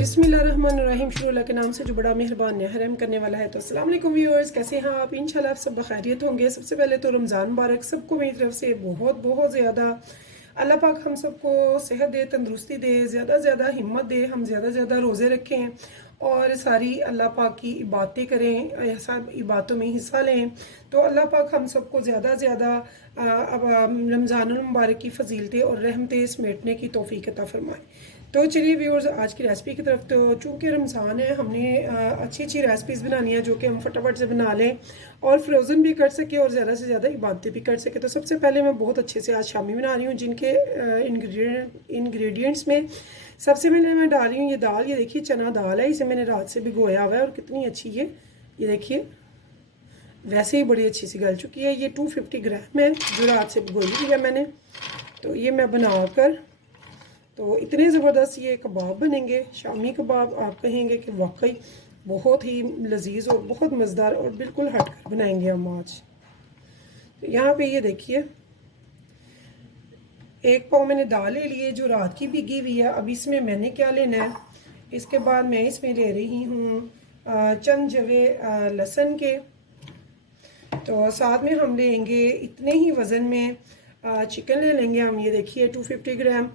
बिस्मिल्लाहिर्रहमानिर्रहीम। शुरू अल्लाह के नाम से जो बड़ा मेहरबान रहम करने वाला है। तो अस्सलाम वालेकुम व्यूअर्स, कैसे हैं आप? इंशाल्लाह आप सब बखैरियत होंगे। सबसे पहले तो रमज़ान मुबारक सबको मेरी तरफ से बहुत बहुत ज़्यादा। अल्लाह पाक हम सबको सेहत दे, तंदुरुस्ती दे, ज़्यादा से ज़्यादा हिम्मत दे, हम ज़्यादा से ज़्यादा रोज़े रखें और सारी अल्लाह पाक की इबादतें करें, सब इबादतों में हिस्सा लें। तो अल्लाह पाक हम सबको ज़्यादा से ज़्यादा अब रमज़ानुल मुबारक की फ़जीलतें और रहमतें समेटने की तौफीक अता फरमाए। तो चलिए व्यूअर्स, आज की रेसिपी की तरफ। तो चूँकि रमज़ान है, हमने अच्छी अच्छी रेसिपीज़ बनानी है जो कि हम फटाफट से बना लें और फ्रोज़न भी कर सके और ज़्यादा से ज़्यादा इबादतें भी कर सके। तो सबसे पहले मैं बहुत अच्छे से आज शामी बना रही हूँ, जिनके इंग्रेडिएंट्स में सबसे पहले मैं डाल रही हूँ ये दाल। ये देखिए चना दाल है, इसे मैंने रात से भिगोया हुआ है और कितनी अच्छी ये देखिए वैसे ही बड़ी अच्छी सी गल चुकी है। ये 250 ग्राम है जो रात से भिगोई हुई है मैंने। तो ये मैं बनाकर, तो इतने ज़बरदस्त ये कबाब बनेंगे, शामी कबाब। आप कहेंगे कि वाकई बहुत ही लजीज और बहुत मज़ेदार और बिल्कुल हटकर बनाएंगे हम आज। तो यहाँ पे ये देखिए 1 पाव मैंने दाल ले ली है जो रात की भीगी हुई है। अब इसमें मैंने क्या लेना है, इसके बाद मैं इसमें ले रही हूँ चंद जवे लहसुन के। तो साथ में हम लेंगे इतने ही वज़न में चिकन ले लेंगे हम। ये देखिए 250 ग्राम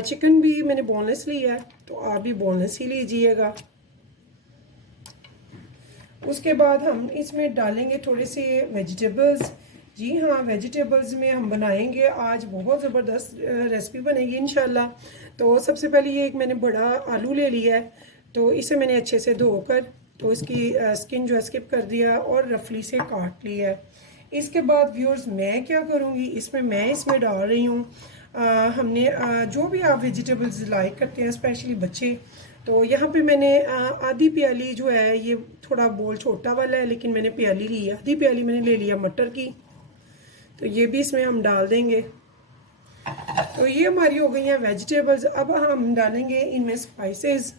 चिकन भी मैंने बोनलेस लिया है, तो आप भी बोनलेस ही लीजिएगा। उसके बाद हम इसमें डालेंगे थोड़े से वेजिटेबल्स। जी हाँ, वेजिटेबल्स में हम बनाएंगे आज बहुत ज़बरदस्त रेसिपी बनेगी इंशाल्लाह। तो सबसे पहले ये एक मैंने बड़ा आलू ले लिया है, तो इसे मैंने अच्छे से धोकर, तो इसकी स्किन जो है स्किप कर दिया और रफली से काट लिया है। इसके बाद व्यूअर्स मैं क्या करूँगी, मैं इसमें डाल रही हूँ हमने जो भी आप वेजिटेबल्स लाइक करते हैं, स्पेशली बच्चे। तो यहाँ पे मैंने आधी प्याली जो है, ये थोड़ा बोल छोटा वाला है लेकिन मैंने प्याली ली है, आधी प्याली मैंने ले लिया मटर की। तो ये भी इसमें हम डाल देंगे। तो ये हमारी हो गई हैं वेजिटेबल्स। अब हम डालेंगे इनमें स्पाइसेस।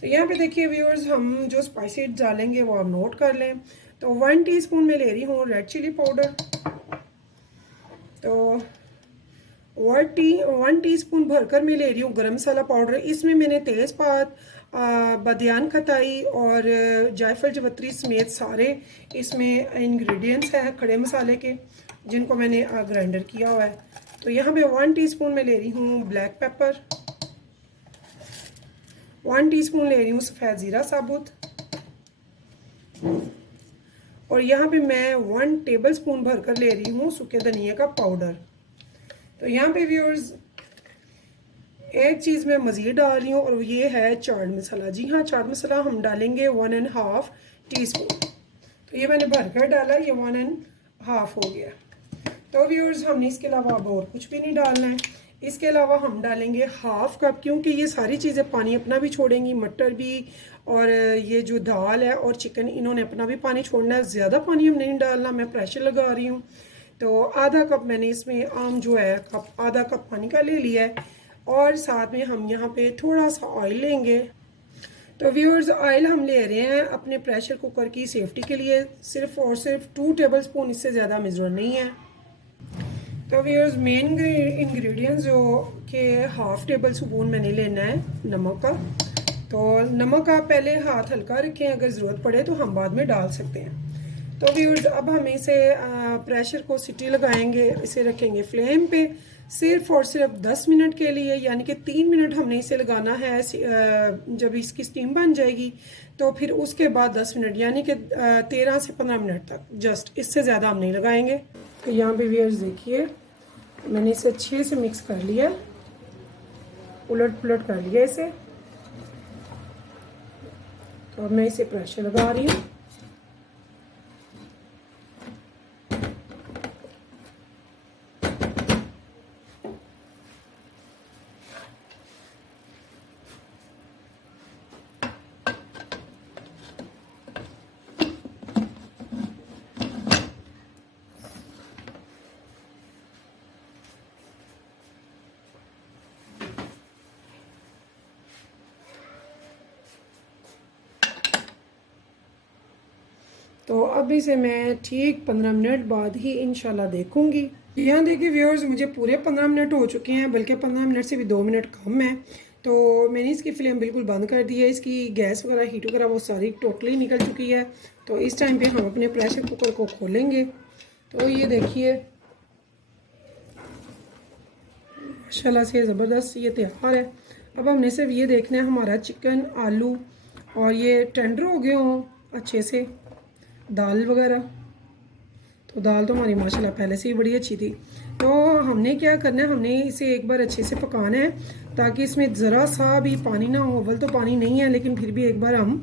तो यहाँ पे देखिए व्यूअर्स, हम जो स्पाइसेस डालेंगे वो आप नोट कर लें। तो 1 टीस्पून में ले रही हूँ रेड चिली पाउडर। तो 1 टीस्पून भरकर मैं ले रही हूँ गरम मसाला पाउडर। इसमें मैंने तेज़पात, बदियान खताई और जायफल जवत्री समेत सारे इसमें इंग्रेडिएंट्स हैं खड़े मसाले के, जिनको मैंने ग्राइंडर किया हुआ है। तो यहाँ पे 1 टीस्पून में ले रही हूँ ब्लैक पेपर, 1 टीस्पून ले रही हूँ सफ़ेद ज़ीरा साबुत, और यहाँ पे मैं 1 टेबलस्पून भरकर ले रही हूँ सूखे धनिया का पाउडर। तो यहाँ पे व्यूअर्स एक चीज़ मैं मज़ीद डाल रही हूँ और ये है चाट मसाला। जी हाँ, चाट मसाला हम डालेंगे 1.5 टीस्पून। तो ये मैंने भरकर डाला, ये 1.5 हो गया। तो व्यूअर्स हमने इसके अलावा अब और कुछ भी नहीं डालना है। इसके अलावा हम डालेंगे 1/2 कप, क्योंकि ये सारी चीज़ें पानी अपना भी छोड़ेंगी, मटर भी और ये जो दाल है और चिकन, इन्होंने अपना भी पानी छोड़ना है। ज़्यादा पानी हम नहीं डालना, मैं प्रेशर लगा रही हूँ। तो आधा कप मैंने इसमें आम जो है आधा कप पानी का ले लिया है, और साथ में हम यहाँ पे थोड़ा सा ऑयल लेंगे। तो व्यूअर्स ऑयल हम ले रहे हैं अपने प्रेशर कुकर की सेफ्टी के लिए, सिर्फ और सिर्फ 2 टेबलस्पून, इससे ज़्यादा हमें ज़रूरत नहीं है। तो व्यूअर्स मेन इंग्रेडिएंट्स जो कि 1/2 टेबल स्पून मैंने लेना है नमक का। तो नमक आप पहले हाथ हल्का रखें, अगर ज़रूरत पड़े तो हम बाद में डाल सकते हैं। तो व्यूअर्स अब हम इसे प्रेशर को सीटी लगाएंगे, इसे रखेंगे फ्लेम पे सिर्फ और सिर्फ 10 मिनट के लिए, यानी कि 3 मिनट हमने इसे लगाना है। जब इसकी स्टीम बन जाएगी तो फिर उसके बाद 10 मिनट, यानी कि 13 से 15 मिनट तक, जस्ट इससे ज़्यादा हम नहीं लगाएंगे। तो यहाँ पे व्यूअर्स देखिए मैंने इसे अच्छे से मिक्स कर लिया, उलट पुलट कर लिया इसे। तो अब मैं इसे प्रेशर लगा रही हूँ। तो अब इसे मैं ठीक 15 मिनट बाद ही इंशाल्लाह देखूंगी। यहाँ देखिए व्यूअर्स, मुझे पूरे 15 मिनट हो चुके हैं, बल्कि 15 मिनट से भी 2 मिनट कम है। तो मैंने इसकी फ्लेम बिल्कुल बंद कर दी है, इसकी गैस वगैरह हीट वगैरह वो सारी टोटली निकल चुकी है। तो इस टाइम पे हम अपने प्रेशर कुकर को खोलेंगे। तो ये देखिए माशाल्लाह से ज़बरदस्त ये तैयार है। अब हमने सिर्फ ये देखना है हमारा चिकन, आलू और ये टेंडर हो गए हों अच्छे से, दाल वगैरह। तो दाल तो हमारी माशाल्लाह पहले से ही बड़ी अच्छी थी। तो हमने क्या करना है, हमने इसे एक बार अच्छे से पकाना है ताकि इसमें ज़रा सा भी पानी ना हो। अव्वल तो पानी नहीं है लेकिन फिर भी एक बार हम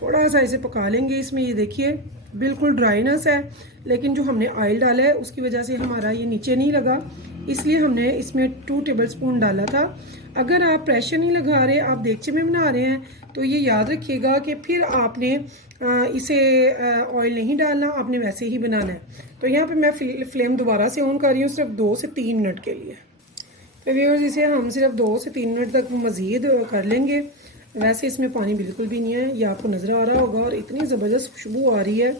थोड़ा सा इसे पका लेंगे। इसमें ये देखिए बिल्कुल ड्राइनेस है, लेकिन जो हमने ऑयल डाला है उसकी वजह से हमारा ये नीचे नहीं लगा, इसलिए हमने इसमें 2 टेबलस्पून डाला था। अगर आप प्रेशर नहीं लगा रहे, आप देगचे में बना रहे हैं, तो ये याद रखिएगा कि फिर आपने इसे ऑयल नहीं डालना, आपने वैसे ही बनाना है। तो यहाँ पे मैं फ्लेम दोबारा से ऑन कर रही हूँ सिर्फ 2 से 3 मिनट के लिए। तो व्यूअर्स इसे हम सिर्फ 2 से 3 मिनट तक मज़ीद कर लेंगे। वैसे इसमें पानी बिल्कुल भी नहीं है, ये आपको नज़र आ रहा होगा, और इतनी ज़बरदस्त खुशबू आ रही है,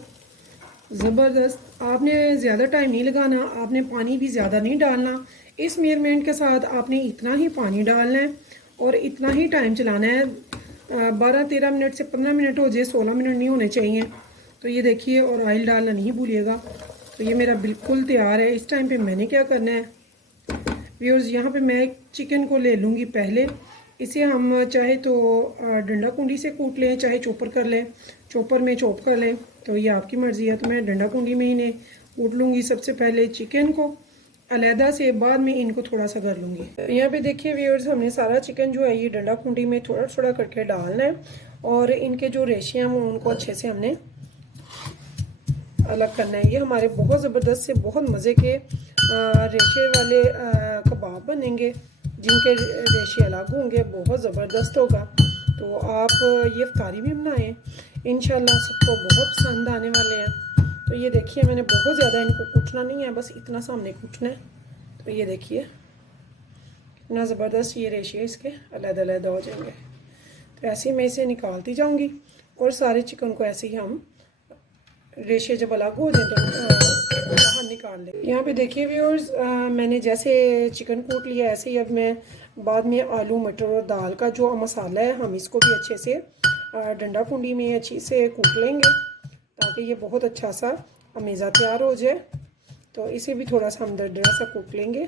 ज़बरदस्त। आपने ज़्यादा टाइम नहीं लगाना, आपने पानी भी ज़्यादा नहीं डालना। इस मेजरमेंट के साथ आपने इतना ही पानी डालना है और इतना ही टाइम चलाना है। 12-13 मिनट से 15 मिनट हो जाए, 16 मिनट नहीं होने चाहिए। तो ये देखिए, और ऑयल डालना नहीं भूलिएगा। तो ये मेरा बिल्कुल तैयार है। इस टाइम पे मैंने क्या करना है व्यूअर्स, यहाँ पे मैं चिकन को ले लूँगी पहले। इसे हम चाहे तो डंडा कुंडी से कूट लें, चाहे चॉपर कर लें, चॉपर में चॉप कर लें, तो ये आपकी मर्ज़ी है। तो मैं डंडा कुंडी में इन्हें कूट लूँगी। सबसे पहले चिकन को अलहदा से, बाद में इनको थोड़ा सा कर लूँगी। यहाँ पे देखिए व्यूअर्स, हमने सारा चिकन जो है ये डंडा कुंडी में थोड़ा थोड़ा करके डालना है, और इनके जो रेशियाँ हैं उनको अच्छे से हमने अलग करना है। ये हमारे बहुत ज़बरदस्त से बहुत मज़े के रेशे वाले कबाब बनेंगे, जिनके रेशे अलग होंगे, बहुत ज़बरदस्त होगा। तो आप ये इफ्तारी भी बनाएं, इंशाल्लाह सबको बहुत पसंद आने वाले हैं। तो ये देखिए, मैंने बहुत ज़्यादा इनको कूटना नहीं है, बस इतना सामने कूटना है। तो ये देखिए कितना ज़बरदस्त ये रेशे इसके अलग-अलग हो जाएंगे। तो ऐसे ही मैं इसे निकालती जाऊँगी, और सारे चिकन को ऐसे ही हम रेशे जब अलग हो जाए तो बाहर निकाल लें। यहाँ पे देखिए व्यूअर्स, मैंने जैसे चिकन कूट लिया, ऐसे ही अब मैं बाद में आलू, मटर और दाल का जो मसाला है, हम इसको भी अच्छे से डंडा कुंडी में अच्छी से कूट लेंगे, ताकि ये बहुत अच्छा सा अमेज़ा तैयार हो जाए। तो इसे भी थोड़ा सा हम दरदरा सा कूट लेंगे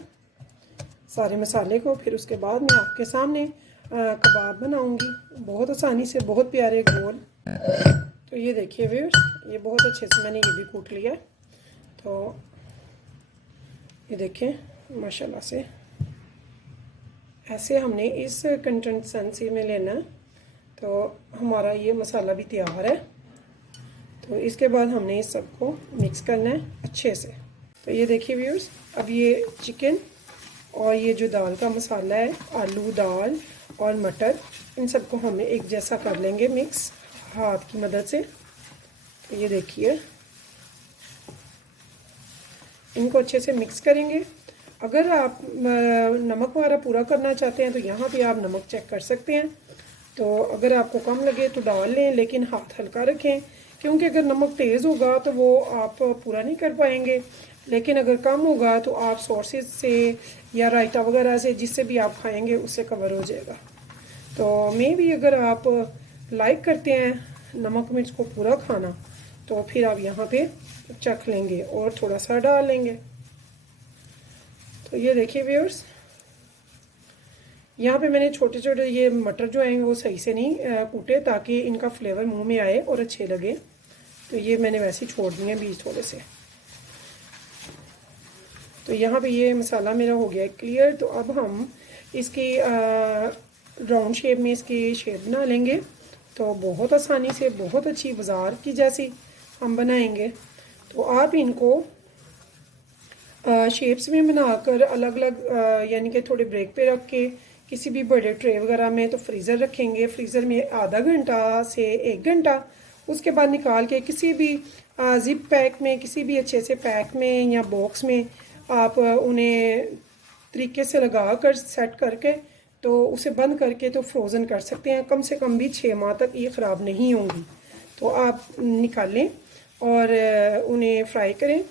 सारे मसाले को। फिर उसके बाद मैं आपके सामने कबाब बनाऊँगी बहुत आसानी से, बहुत प्यारे गोल। तो ये देखिए व्यूअर्स, ये बहुत अच्छे से मैंने ये भी कूट लिया। तो ये देखें माशाल्लाह से, ऐसे हमने इस कंसिस्टेंसी में लेना। तो हमारा ये मसाला भी तैयार है। तो इसके बाद हमने इस सबको मिक्स करना है अच्छे से। तो ये देखिए व्यूअर्स, अब ये चिकन और ये जो दाल का मसाला है, आलू, दाल और मटर, इन सबको हम एक जैसा कर लेंगे मिक्स हाथ की मदद से। तो ये देखिए, इनको अच्छे से मिक्स करेंगे। अगर आप नमक वगैरह पूरा करना चाहते हैं तो यहाँ पे आप नमक चेक कर सकते हैं। तो अगर आपको कम लगे तो डाल लें, लेकिन हाथ हल्का रखें, क्योंकि अगर नमक तेज़ होगा तो वो आप पूरा नहीं कर पाएंगे। लेकिन अगर कम होगा तो आप सॉसेस से या रायता वगैरह से, जिससे भी आप खाएंगे, उससे कवर हो जाएगा। तो मैं भी, अगर आप लाइक करते हैं नमक मिर्च को पूरा खाना, तो फिर आप यहाँ पे चख लेंगे और थोड़ा सा डाल लेंगे। तो ये देखिए व्यूअर्स, यहाँ पे मैंने छोटे छोटे ये मटर जो हैं वो सही से नहीं कूटे, ताकि इनका फ्लेवर मुंह में आए और अच्छे लगे। तो ये मैंने वैसे ही छोड़ दिए हैं बीज थोड़े से। तो यहाँ पे ये मसाला मेरा हो गया है क्लियर। तो अब हम इसकी राउंड शेप में इसकी शेप बना लेंगे। तो बहुत आसानी से, बहुत अच्छी बाज़ार की जैसी हम बनाएंगे। तो आप इनको शेप्स में बनाकर अलग अलग, यानी कि थोड़े ब्रेक पे रख के किसी भी बड़े ट्रे वगैरह में तो फ्रीज़र रखेंगे, फ्रीज़र में आधा घंटा से 1 घंटा। उसके बाद निकाल के किसी भी ज़िप पैक में, किसी भी अच्छे से पैक में या बॉक्स में आप उन्हें तरीके से लगा कर सेट करके, तो उसे बंद करके तो फ्रोज़न कर सकते हैं। कम से कम भी 6 माह तक ये ख़राब नहीं होंगी। तो आप निकालें और उन्हें फ्राई करें,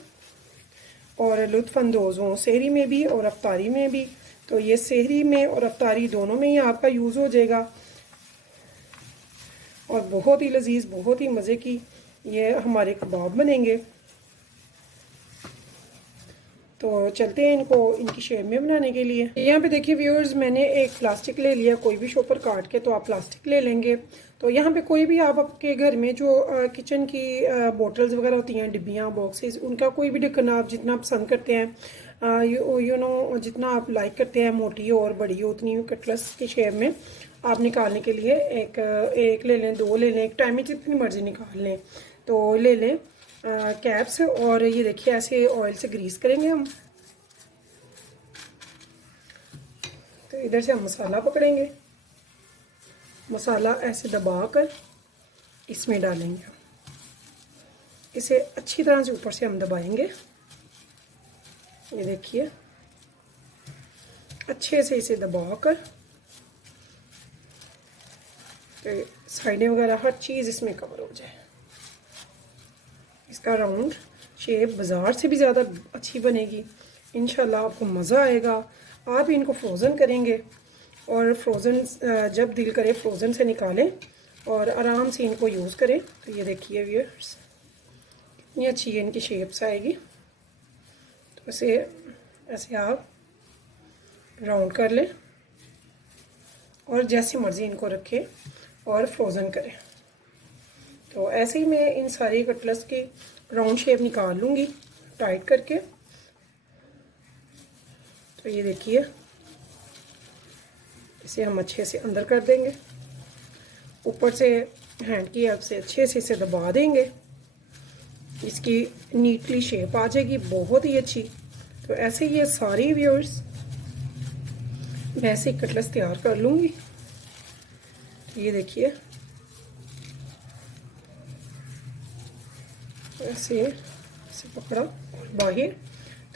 और लुत्फ़अंदोज़ हों सहरी में भी और अफ्तारी में भी। तो ये सहरी में और अफ्तारी दोनों में ही आपका यूज़ हो जाएगा। और बहुत ही लजीज, बहुत ही मज़े की ये हमारे कबाब बनेंगे। तो चलते हैं इनको इनकी शेप में बनाने के लिए। यहाँ पे देखिए व्यूअर्स, मैंने एक प्लास्टिक ले लिया, कोई भी शॉपर काट के, तो आप प्लास्टिक ले लेंगे। तो यहाँ पे कोई भी आप आपके घर में जो किचन की बोटल्स वगैरह होती हैं, डिब्बियाँ, बॉक्सेस, उनका कोई भी ढक्कन आप जितना पसंद करते हैं, यू नो जितना आप लाइक करते हैं, मोटी हो और बड़ी हो, उतनी कटलस की शेप में आप निकालने के लिए एक ले लें, 2 ले लें, एक टाइम में जितनी मर्जी निकाल लें तो ले लें कैप्स। और ये देखिए ऐसे ऑयल से ग्रीस करेंगे हम। तो इधर से हम मसाला पकड़ेंगे, मसाला ऐसे दबाकर इसमें डालेंगे। इसे अच्छी तरह से ऊपर से हम दबाएंगे। ये देखिए अच्छे से इसे दबाकर, तो साइडें वगैरह हर चीज़ इसमें कवर हो जाए। इसका राउंड शेप बाज़ार से भी ज़्यादा अच्छी बनेगी इंशाल्लाह, आपको मज़ा आएगा। आप इनको फ्रोज़न करेंगे और फ्रोज़न जब दिल करे फ्रोज़न से निकालें और आराम से इनको यूज़ करें। तो ये देखिए व्यूअर्स कितनी अच्छी है इनकी शेप्स आएगी। तो इसे ऐसे आप राउंड कर लें और जैसी मर्ज़ी इनको रखें और फ्रोज़न करें। तो ऐसे ही मैं इन सारी कटलेट्स की राउंड शेप निकाल लूँगी टाइट करके। तो ये देखिए इसे हम अच्छे से अंदर कर देंगे, ऊपर से हैंड की हेल्प से अच्छे से इसे दबा देंगे, इसकी नीटली शेप आ जाएगी बहुत ही अच्छी। तो ऐसे ये सारी व्यूअर्स मैं ऐसे कटलेट्स तैयार कर लूँगी। तो ये देखिए ऐसे पकड़ा और बाहर।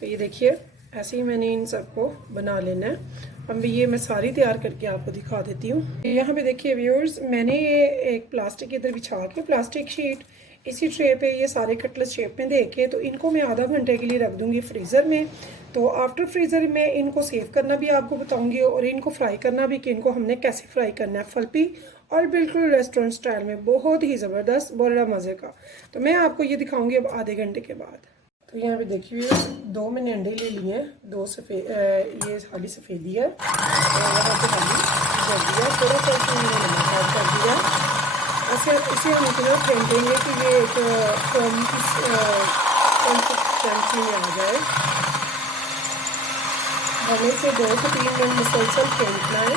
तो ये देखिए ऐसे ही मैंने इन सबको बना लेना है। अब ये मैं सारी तैयार करके आपको दिखा देती हूँ। यहाँ पे देखिए व्यूअर्स, मैंने ये एक प्लास्टिक इधर बिछा के प्लास्टिक शीट इसी ट्रे पे ये सारे कटलेट शेप में दे के, तो इनको मैं आधा घंटे के लिए रख दूँगी फ्रीज़र में। तो आफ्टर फ्रीज़र में इनको सेव करना भी आपको बताऊँगी और इनको फ्राई करना भी कि इनको हमने कैसे फ्राई करना है, फलपी और बिल्कुल रेस्टोरेंट स्टाइल में, बहुत ही ज़बरदस्त, बड़ा मज़े का। तो मैं आपको ये दिखाऊँगी अब आधे घंटे के बाद। तो यहाँ पे देखिए 2 मैंने अंडे ले लिए हैं, 2 सफ़ेद, ये खाली सफ़ेदी है और यहाँ पे खाली जल्दी है, थोड़ा सा इसमें मैंने नमक ऐड कर दिया। ऐसे इसे हम इतना फेंटेंगे कि ये एक कंसिस्टेंसी में आ जाए। हमें इसे 2 से 3 मिनट मुसलसल फेंटना है।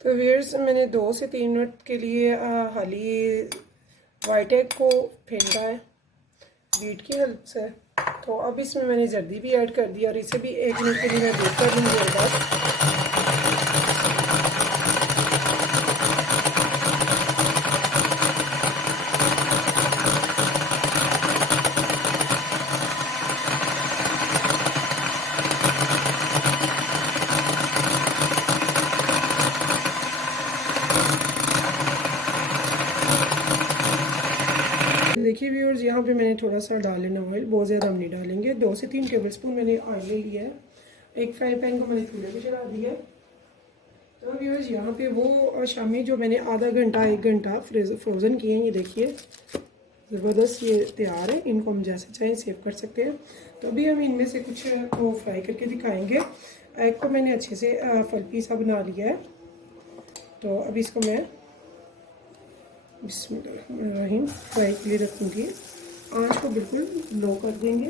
तो व्यूअर्स मैंने 2 से 3 मिनट के लिए हाली वाइट एग को फेंटा है बीट की हेल्प से। तो अब इसमें मैंने जर्दी भी ऐड कर दिया और इसे भी 1 मिनट के लिए मैं बीट कर दूँगी। और बस देखिए व्यूअर्स, यहाँ पे मैंने थोड़ा सा डाल लेना ऑयल, बहुत ज़्यादा हम नहीं डालेंगे। 2 से 3 टेबलस्पून मैंने ऑयल ले लिया है। एक फ्राई पैन को मैंने चूल्हे पे चढ़ा दिया है। तो व्यूअर्स यहाँ पे वो शामी जो मैंने आधा घंटा 1 घंटा फ्रोज़न किए हैं, ये देखिए ज़बरदस्त ये तैयार है। इनको हम जैसे चाहें सेव कर सकते हैं। तो अभी हम इनमें से कुछ को फ्राई करके दिखाएंगे। एग को मैंने अच्छे से फलपी सा बना लिया है। तो अभी इसको मैं बिस्मिल्लाहिर्रहमानिर्रहीम फ्राई के लिए रखूँगी। आँच को बिल्कुल लो कर देंगे।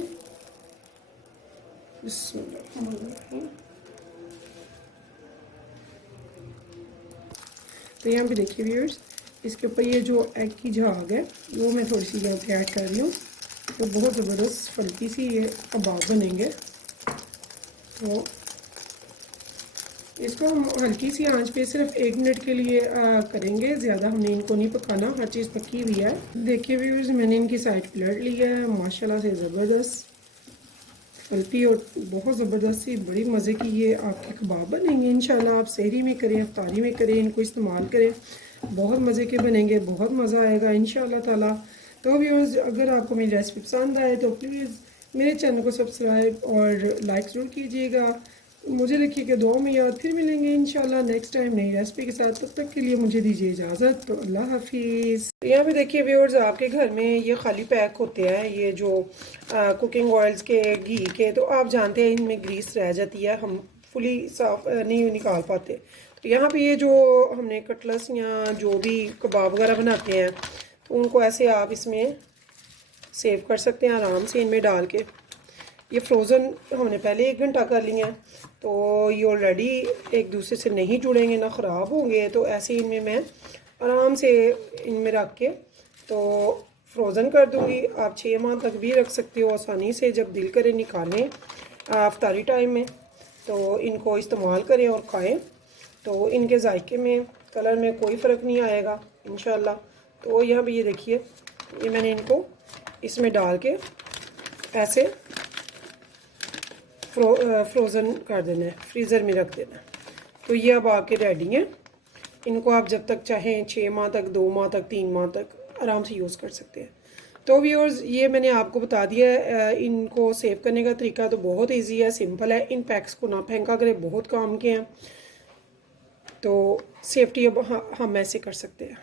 बिस्मिल्लाहिर्रहमानिर्रहीम। तो यहाँ पे देखिए व्यूअर्स, इसके ऊपर ये जो एग की झाग है वो मैं थोड़ी सी यहाँ पे ऐड कर रही हूँ। तो बहुत ज़बरदस्त फलकी सी ये कबाब बनेंगे। तो इसको हम हल्की सी आंच पे सिर्फ 1 मिनट के लिए करेंगे, ज़्यादा हमने इनको नहीं पकाना। हर चीज़ पकी हुई है। देखिए व्यूअर्स, मैंने इनकी साइड पलट लिया है। माशाल्लाह से ज़बरदस्त फलपी और बहुत ज़बरदस्त सी बड़ी मज़े की ये आपके कबाब बनेंगे। इंशाल्लाह आप सहरी में करें, अफ्तारी में करें, इनको इस्तेमाल करें, बहुत मज़े के बनेंगे, बहुत मज़ा आएगा इंशाल्लाह ताला। तो व्यूअर्स, अगर आपको मेरी रेसिपी पसंद आए तो प्लीज़ मेरे चैनल को सब्सक्राइब और लाइक ज़रूर कीजिएगा। मुझे लिखिए कि दुआ में याद। फिर मिलेंगे इंशाल्लाह नेक्स्ट टाइम नई रेसिपी के साथ। तब तक के लिए मुझे दीजिए इजाज़त। तो अल्लाह हाफिज़। यहाँ पे देखिए व्यूअर्स, आपके घर में ये खाली पैक होते हैं ये जो कुकिंग ऑयल्स के, घी के, तो आप जानते हैं इनमें ग्रीस रह जाती है, हम फुली साफ नहीं निकाल पाते। तो यहाँ पे ये जो हमने कटलस या जो भी कबाब वगैरह बनाते हैं, तो उनको ऐसे आप इसमें सेव कर सकते हैं आराम से इनमें डाल के। ये फ्रोज़न हमने पहले 1 घंटा कर लिया है, तो ये ऑलरेडी एक दूसरे से नहीं जुड़ेंगे, ना ख़राब होंगे। तो ऐसे इनमें मैं आराम से इनमें रख के तो फ्रोज़न कर दूँगी। आप 6 माह तक भी रख सकते हो आसानी से, जब दिल करे निकालें अफ्तारी टाइम में, तो इनको इस्तेमाल करें और खाएं। तो इनके जायके में, कलर में कोई फ़र्क नहीं आएगा इंशाल्लाह। तो यहाँ भी ये देखिए, ये मैंने इनको इसमें डाल के ऐसे फ्रोज़न कर देना है, फ्रीज़र में रख देना है। तो ये अब आपके रेडी हैं। इनको आप जब तक चाहें 6 माह तक, 2 माह तक, 3 माह तक आराम से यूज़ कर सकते हैं। तो व्यूअर्स, ये मैंने आपको बता दिया है। इनको सेव करने का तरीका तो बहुत इजी है, सिंपल है। इन पैक्स को ना फेंका करें, बहुत काम के हैं। तो सेफ्टी अब हम ऐसे कर सकते हैं।